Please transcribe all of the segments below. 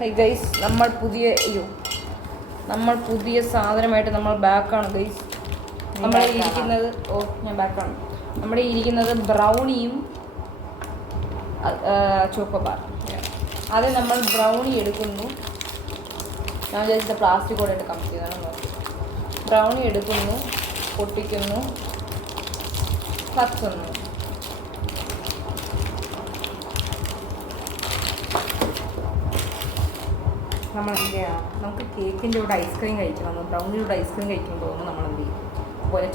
High guys, നമ്മൾ പുതിയ സാധനമായിട്ട് നമ്മൾ ബാക്കാണ് ഗൈസ്. നമ്മൾ ഇരിക്കുന്നത് ഞാൻ ബാക്കാണ്. നമ്മുടെ ഇരിക്കുന്നത് ബ്രൗണിയും ചോക്കോബാർ. അത് നമ്മൾ ബ്രൗണി എടുക്കുന്നു. ഞാൻ വിചാരിച്ച പ്ലാസ്റ്റിക് കൂടെ ഇട്ട് കമ്പ് ചെയ്താണ് നോക്കി. ബ്രൗണി എടുക്കുന്നു, പൊട്ടിക്കുന്നു, കത്തുന്നു. നമുക്ക് കേക്കിൻ്റെ കൂടെ ഐസ്ക്രീം കഴിക്കണം, ബ്രൗണിയുടെ കൂടെ ഐസ്ക്രീം കഴിക്കുമ്പോൾ തോന്നുന്നു നമ്മൾ എന്ത് ചെയ്യും അതുപോലെ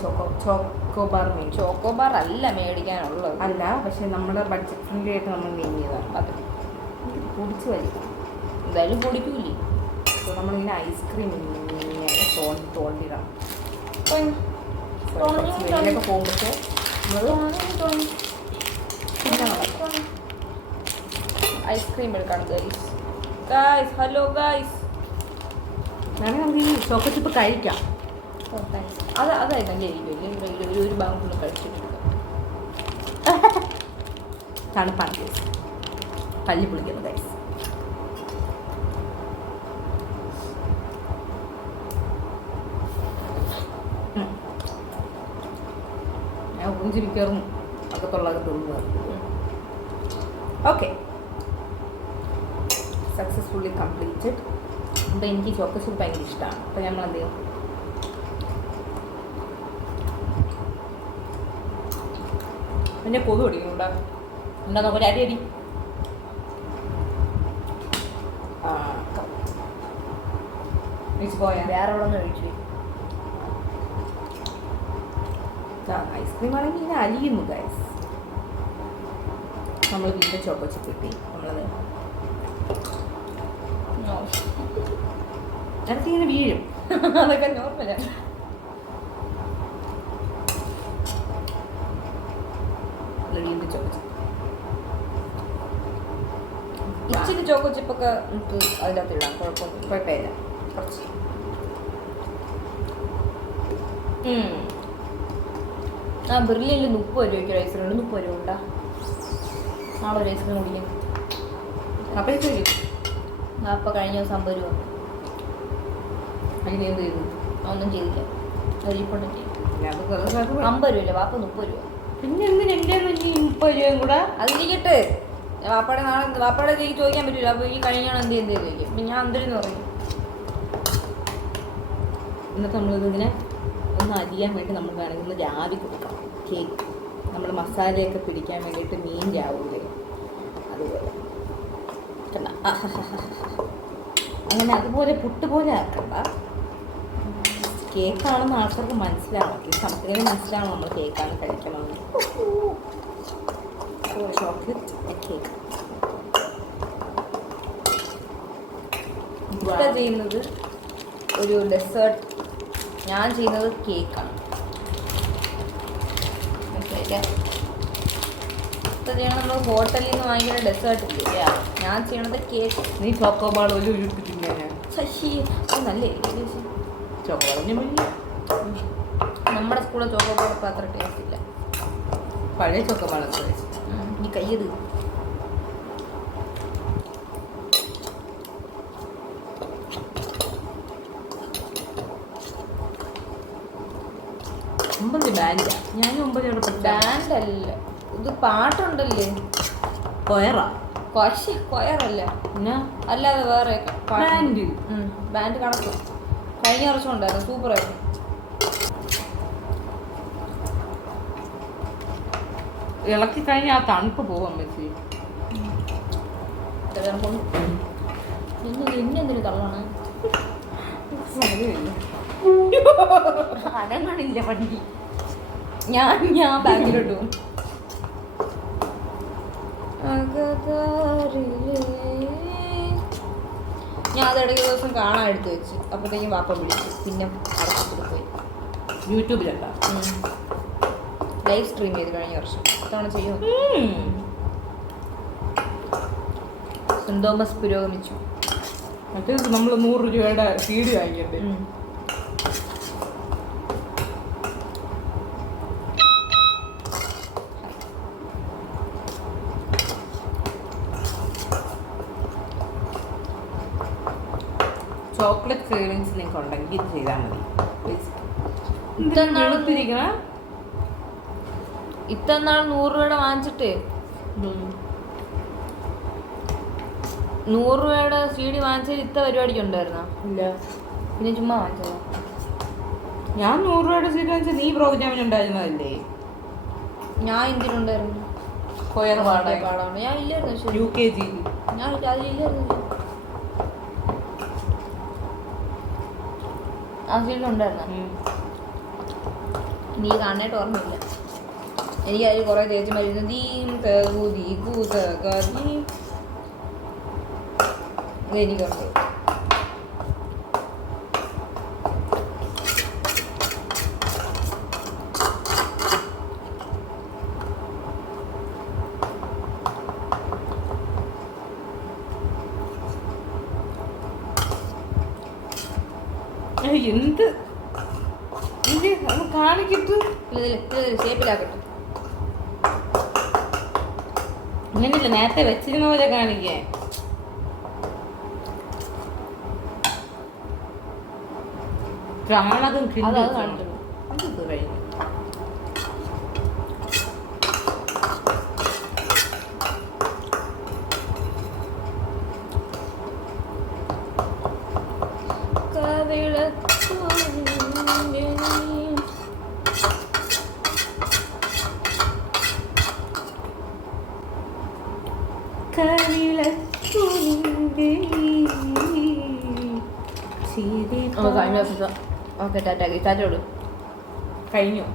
ചോക്കോബാർ മേടിച്ചു. ചോക്കോബാർ അല്ല മേടിക്കാനുള്ളത്, അല്ല, പക്ഷെ നമ്മുടെ ബഡ്ജറ്റ് ഫ്രണ്ട്ലി ആയിട്ട് നമ്മൾ നീങ്ങിയതാണ്. അത് കുടിച്ച് വലിക്കും, എന്തായാലും പൊടിക്കൂലേ. അപ്പോൾ നമ്മളിങ്ങനെ ഐസ്ക്രീം ഇങ്ങനെ തോണ്ടിയിടാം. വെയിലൊക്കെ പോകുമ്പോൾ ഐസ്ക്രീം എടുക്കണം ഗൈസ്. ഹലോ ഗൈസ്, വേണമെങ്കിൽ നമുക്ക് ഈ ചോക്ലേറ്റ് ചിപ്പ് കഴിക്കാം. അതായിരുന്നു ഒരു ഭാഗം ഫുള്ള് കഴിച്ചിട്ട് തണുപ്പാണ് ഗൈസ്, പല്ലി പൊളിക്കുന്നു ഗൈസ്. ഞാൻ ഊഞ്ചിരിക്കാറും അകത്തുള്ളത് തോന്നുന്നത്. Okay, successfully completed. അപ്പോൾ എനിക്ക് ചോക്കോസിപ്പ് ഭയങ്കര ഇഷ്ടമാണ്. അപ്പോൾ നമ്മൾ എന്ത് ചെയ്യും, പിന്നെ കൊതു പിടിക്കുന്നുണ്ടോ ഉണ്ടോ നോക്കാം. അരി അരി പോയാൽ വേറെ എവിടെ നിന്ന് കഴിച്ചു. ഐസ്ക്രീം ആണെങ്കിൽ ഇങ്ങനെ അലിയുന്നു ഗൈസ്. നമ്മൾ വീണ്ടും ചോക്കോച്ചിപ്പ് കിട്ടി. നമ്മളത് ഇടയ്ക്ക് ഇങ്ങനെ വീഴും, അതൊക്കെ നോർമലാണ്. വീണ്ടും ചോക്കോച്ചിപ്പ്. ഇച്ചിരി ചോക്കോ ചിപ്പൊക്കെ നമുക്ക് അതിനകത്ത് ഇടാം, കുഴപ്പമില്ല. കുറച്ച് ആ ബിർലിയിൽ 30 രൂപയ്ക്ക് ഒരു ഐസ്ക്രീം ഉണ്ട്. 30 രൂപ ഉണ്ടാ നാളെ ഒരു ഐസ്ക്രീം കുടിക്കും. അപ്പം ചോദിക്കും അപ്പം കഴിഞ്ഞ ദിവസം 50 രൂപ. അതിന് എന്ത് ചെയ്തു? ഒന്നും ചെയ്തില്ല, ഒരു ഇപ്പോഴും ചെയ്യും. 50 രൂപ വാപ്പ 30 രൂപ. പിന്നെ എന്തിന് എൻ്റെ 30 രൂപയും കൂടെ അതിരിക്കട്ടെ. വാപ്പയുടെ നാളെ വാപ്പയുടെ എനിക്ക് ചോദിക്കാൻ പറ്റില്ല. അപ്പോൾ ഈ കഴിഞ്ഞാണ് എന്ത് ചോദിക്കും. പിന്നെ ഞാൻ എന്തിനെന്ന് പറയും. എന്നിട്ട് നമ്മളിതിങ്ങനെ ഒന്ന് അരിയാൻ വേണ്ടി നമ്മൾ വേണമെങ്കിൽ ഒന്ന് രാവി കൊടുക്കണം. കേക്ക് നമ്മൾ മസാലയൊക്കെ പിടിക്കാൻ വേണ്ടിയിട്ട് മീൻ രാവിലെ അതുപോലെ അങ്ങനെ അതുപോലെ പുട്ട് പോലെ ആക്കണ്ട. കേക്കാണെന്ന് ആൾക്കാർക്ക് മനസ്സിലാവണം. ഈ സംസ്കൃതി മനസ്സിലാവണം നമ്മൾ കേക്കാണ് കഴിക്കണമെന്ന്. ചോക്ലേറ്റ് കേക്ക് ചെയ്യുന്നത് ഒരു ഡെസേർട്ട്, ഞാൻ ചെയ്യുന്നത് കേക്കാണ്. ചെയ്യണം നമ്മൾ ഹോട്ടലിൽ നിന്ന് വാങ്ങിക്കുന്ന ഡെസേർട്ട് ഇല്ല, ഞാൻ ചെയ്യണത് കേക്ക്. നീ ചോക്കോബാൾ ഒരു ഉരുപ്പിട്ടില്ല. ശശി അത് നല്ലേ ചോക്കോബാളിന് നമ്മുടെ സ്കൂളിൽ ചോക്കോബാളൊക്കെ അത്ര ടേസ്റ്റ് ഇല്ല. പഴയ ചോക്കോബാളൊക്കെ ഇനി കയ്യത് ബാൻഡാ. ഞാൻ 9 ബാൻഡല്ല, ഇത് പാട്ടുണ്ടല്ലേ. കൊയറാ കൊയറല്ല, പിന്നെ അല്ലാതെ വേറെ ബാൻഡ്. ബാൻഡ് കണക്ക് കഴിഞ്ഞ വർഷം ഉണ്ടായിരുന്നു, സൂപ്പറായിരുന്നു. ഇളക്കി കഴിഞ്ഞാൽ ആ തണുപ്പ് പോവാൻ പറ്റി. ഇന്നെന്തൊരു തള്ളാണ് അനങ്ങണില്ല വണ്ടി. ഞാൻ ബാങ്കിലോട്ട് പോകും. ഞാൻ അതിടയ്ക്ക് ദിവസം കാണാൻ എടുത്ത് വെച്ച്, അപ്പോഴത്തേക്കും വാപ്പ വിളിച്ചു. പിന്നെ അടച്ചിട്ട് പോയി. യൂട്യൂബിലല്ല, ലൈവ് സ്ട്രീം ചെയ്ത് കഴിഞ്ഞ വർഷം. തവണ ചെയ്യും. സെന്റ് തോമസ് പുരോഗമിച്ചു. മറ്റേത് നമ്മൾ 100 രൂപയുടെ സീഡി വാങ്ങിയല്ലേ. ചോക്ലേറ്റ് ക്രേവിങ്സ് നിങ്ങൾക്ക് ഉണ്ടെങ്കിൽ ഇത് ചെയ്താൽ മതി. ഇതെന്താണ് വെളുത്തിരിക്കണ ഇത്തന്നാൾ 100 രൂപയുടെ വാങ്ങിച്ചിട്ട് 100 രൂപയുടെ CD വാങ്ങിച്ചത് ഇത്ത പരിപാടിക്ക് ഉണ്ടായിരുന്നോ? ഇല്ല, പിന്നെ ചുമ്മാ വാങ്ങിച്ചതോ? ഞാൻ 100 രൂപയുടെ സീറ്റ് വാങ്ങിച്ചാൽ നീ പ്രോഗ്രാമിന് ഉണ്ടായിരുന്നതല്ലേ? ഞാൻ എന്തിനുണ്ടായിരുന്നു? കൊയർ പാടാൻ പാടാണ് ഞാൻ ഇല്ലായിരുന്നു. ശരി UKG ഞാൻ അതിലില്ലായിരുന്നു. ആ സീഡിലുണ്ടായിരുന്ന നീ കാണാനായിട്ട് ഓർമ്മയില്ല. എനിക്ക് അതിൽ കുറേ തേച്ച് മരുന്ന് ഇതെനിക്കുണ്ട്. എന്ത് കാണിക്കിട്ട് ഷേപ്പിലാക്കട്ടെ. അങ്ങനെയല്ല, നേരത്തെ വെച്ചിരുന്ന പോലെ കാണിക്കേ. കാണതും അത് കാണിക്കുന്നു. കഴിഞ്ഞു. കഴിഞ്ഞ ദിവസം ഓക്കെ ടാറ്റ ടാറ്റോട് കഴിഞ്ഞു.